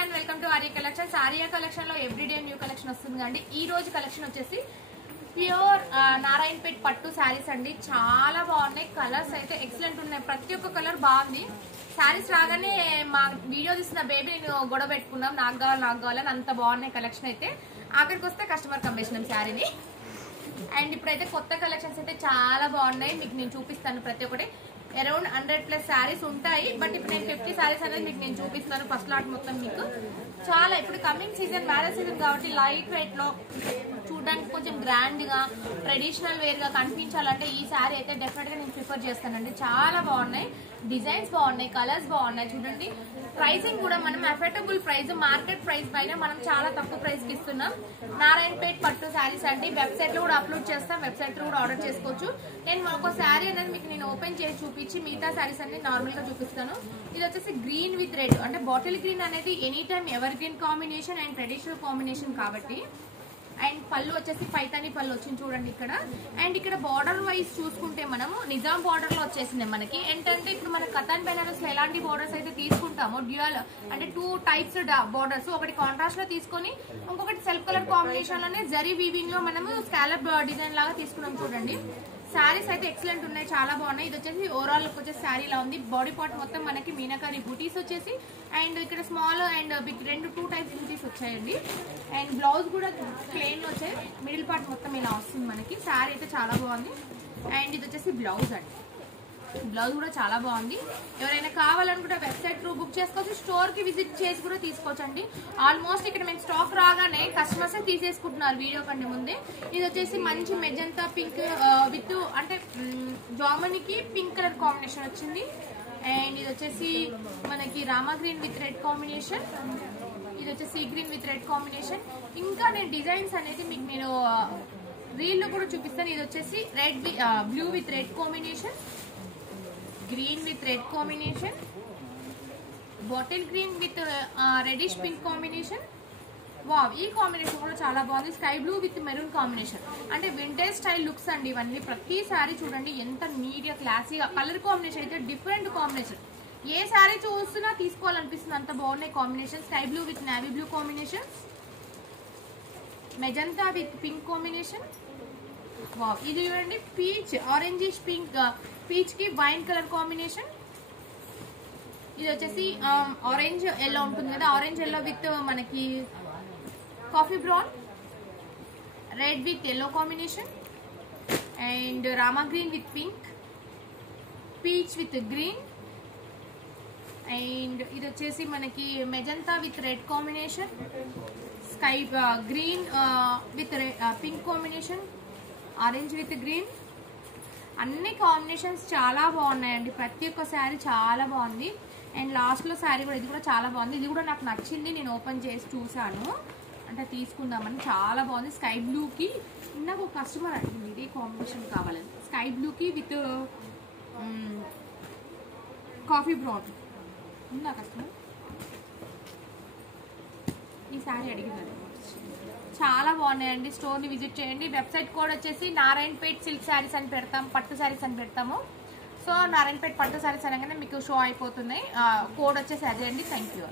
And welcome to Arya collections. Arya collection లో everyday new collection వస్తుంది అండి. ఈ రోజు కలెక్షన్ వచ్చేసి ప్యూర్ నారాయణపేట్ పట్టు శారీస్ అండి. చాలా బాగున్నాయి, కలర్స్ అయితే ఎక్సలెంట్ ఉన్నాయి. ప్రతి ఒక్క కలర్ బాగుంది. శారీస్ రాగానే మా వీడియో తీసిన బేబీ నేను గొడవ పెట్టుకున్నాం, నాకు కావాలని అంత బాగున్నాయి కలెక్షన్ అయితే. ఆఖరికి వస్తే కస్టమర్ కంపేషన్ శారీని. అండ్ ఇప్పుడైతే కొత్త కలెక్షన్స్ అయితే చాలా బాగున్నాయి, మీకు నేను చూపిస్తాను. ప్రతి ఒక్కటి అరౌండ్ 100+ శారీస్ ఉంటాయి. బట్ ఇప్పుడు నేను 50 శారీస్ అనేది మీకు నేను చూపిస్తాను. ఫస్ట్ లాట్ మొత్తం మీకు చాలా ఇప్పుడు కమింగ్ సీజన్, మ్యారేజ్ సీజన్ కాబట్టి లైట్ వెయిట్ లో చూడడానికి కొంచెం గ్రాండ్ గా ట్రెడిషనల్ వేర్ గా కనిపించాలంటే ఈ శారీ అయితే డెఫినెట్ గా నేను ప్రిఫర్ చేస్తానండి. చాలా బాగున్నాయి, డిజైన్స్ బాగున్నాయి, కలర్స్ బాగున్నాయి. చూడండి, ప్రైసింగ్ కూడా మనం అఫోర్డబుల్ ప్రైస్, మార్కెట్ ప్రైస్ పైన మనం చాలా తక్కువ ప్రైస్ కి ఇస్తున్నాం. నారాయణపేట్ పట్టు శారీస్ అంటే వెబ్సైట్ లో కూడా అప్లోడ్ చేస్తాం, వెబ్సైట్ లో కూడా ఆర్డర్ చేసుకోవచ్చు. నేను ఒక శారీ అనేది మీకు నేను ఓపెన్ చేసి చూపించి మిగతా శారీస్ అన్ని నార్మల్ గా చూపిస్తాను. ఇది వచ్చేసి గ్రీన్ విత్ రెడ్, అంటే బాటిల్ గ్రీన్ అనేది any time ever green combination and traditional combination కాబట్టి. అండ్ పళ్ళు వచ్చేసి పైతాని పళ్ళు వచ్చింది చూడండి ఇక్కడ. అండ్ ఇక్కడ బార్డర్ వైజ్ చూసుకుంటే మనము నిజాం బార్డర్ లో వచ్చేసింది మనకి. ఏంటంటే ఇప్పుడు మన కతాన్ బెనారస్ లో ఎలాంటి బార్డర్స్ అయితే తీసుకుంటామో డ్యూయల్ అంటే 2 టైప్స్ బార్డర్స్, ఒకటి కాంట్రాస్ట్ లో తీసుకొని ఇంకొకటి సెల్ఫ్ కలర్ కాంబినేషన్ లోనే జరీ వీవింగ్ లో మనము స్కాలప్ డిజైన్ లాగా తీసుకున్నాం చూడండి. శారీస్ అయితే ఎక్సలెంట్ ఉన్నాయి, చాలా బాగున్నాయి. ఇది వచ్చేసి ఓవరాల్ లుక్ వచ్చేసి శారీ లా ఉంది. బాడీ పార్ట్ మొత్తం మనకి మీనాకారి బూటీస్ వచ్చేసి అండ్ ఇక్కడ స్మాల్ అండ్ బిగ్ 2 టైప్స్ బూటీస్ వచ్చాయండి. అండ్ బ్లౌజ్ కూడా ప్లెయిన్ వచ్చాయి, మిడిల్ పార్ట్ మొత్తం ఇలా వస్తుంది మనకి. శారీ అయితే చాలా బాగుంది. అండ్ ఇది వచ్చేసి బ్లౌజ్ అండి, బ్లౌజ్ కూడా చాలా బాగుంది. ఎవరైనా కావాలనుకుంటే వెబ్సైట్ త్రూ బుక్ చేసుకోవచ్చు, స్టోర్ కి విజిట్ చేసి కూడా తీసుకోవచ్చు అండి. ఆల్మోస్ట్ ఇక్కడ మేము స్టాక్ రాగానే కస్టమర్స్ తీసేసుకుంటున్నారు వీడియో కంటే ముందే. ఇది వచ్చేసి మంచి మెజంతా పింక్ విత్ అంటే జామనికి పింక్ కలర్ కాంబినేషన్ వచ్చింది. అండ్ ఇది వచ్చేసి మనకి Rama green with red combination, ఇది వచ్చేసి sea green with red combination. ఇంకా నేను డిజైన్స్ అనేది మీకు నేను రీల్ లో కూడా చూపిస్తాను. ఇది వచ్చేసి red blue with red combination, green with red combination, bottle green with reddish pink combination. Wow, ఈ కాంబినేషన్ కూడా చాలా బాగుంది. Sky blue with maroon combination, అంటే వింటేజ్ స్టైల్ లుక్స్ అండి ఇవన్నీ. ప్రతి శారీ చూడండి ఎంత నీట్ గా క్లాసీగా, కలర్ కాంబినేషన్ అయితే డిఫరెంట్ కాంబినేషన్. ఏ శారీ చూస్తున్నా తీసుకోవాలనిపిస్తుంది, అంత బాగున్నాయి combination. Sky blue with navy blue combination, magenta with pink combination. Wow, ఇది చూడండి పీచ్ ఆరెంజిష్ పింక్, పీచ్ కి వైన్ కలర్ కాంబినేషన్. ఇది వచ్చేసి ఆరెంజ్ ఎల్లో ఉంటుంది కదా, ఆరెంజ్ ఎల్లో విత్ మనకి coffee brown, red with yellow combination. And Rama green with pink, peach with green. And ఇది వచ్చేసి మనకి magenta with red combination, sky green with pink combination, orange with green. అన్ని combinations చాలా బాగున్నాయండి, ప్రతి ఒక్క శారీ చాలా బాగుంది. అండ్ లాస్ట్ లో శారీ కూడా, ఇది కూడా చాలా బాగుంది. ఇది కూడా నాకు నచ్చింది, నేను ఓపెన్ చేసి చూసాను అంటే తీసుకుందామని. చాలా బాగుంది. స్కై బ్లూకి నాకు ఒక కస్టమర్ అడిగింది ఇదే కాంబినేషన్ కావాలని, స్కై బ్లూకి విత్ కాఫీ బ్రౌన్ ఉందా కస్టమర్, ఈ శారీ అడిగింది. చాలా బాగున్నాయండి, స్టోర్ ని విజిట్ చేయండి. వెబ్సైట్ కోడ్ వచ్చేసి నారాయణపేట్ సిల్క్ శారీస్ అని పెడతాం, పట్టు శారీస్ అని పెడతాము. సో నారాయణపేట్ పట్టు శారీస్ అనగానే మీకు షో అయిపోతున్నాయి. కోడ్ వచ్చేసి అదే అండి. Thank you.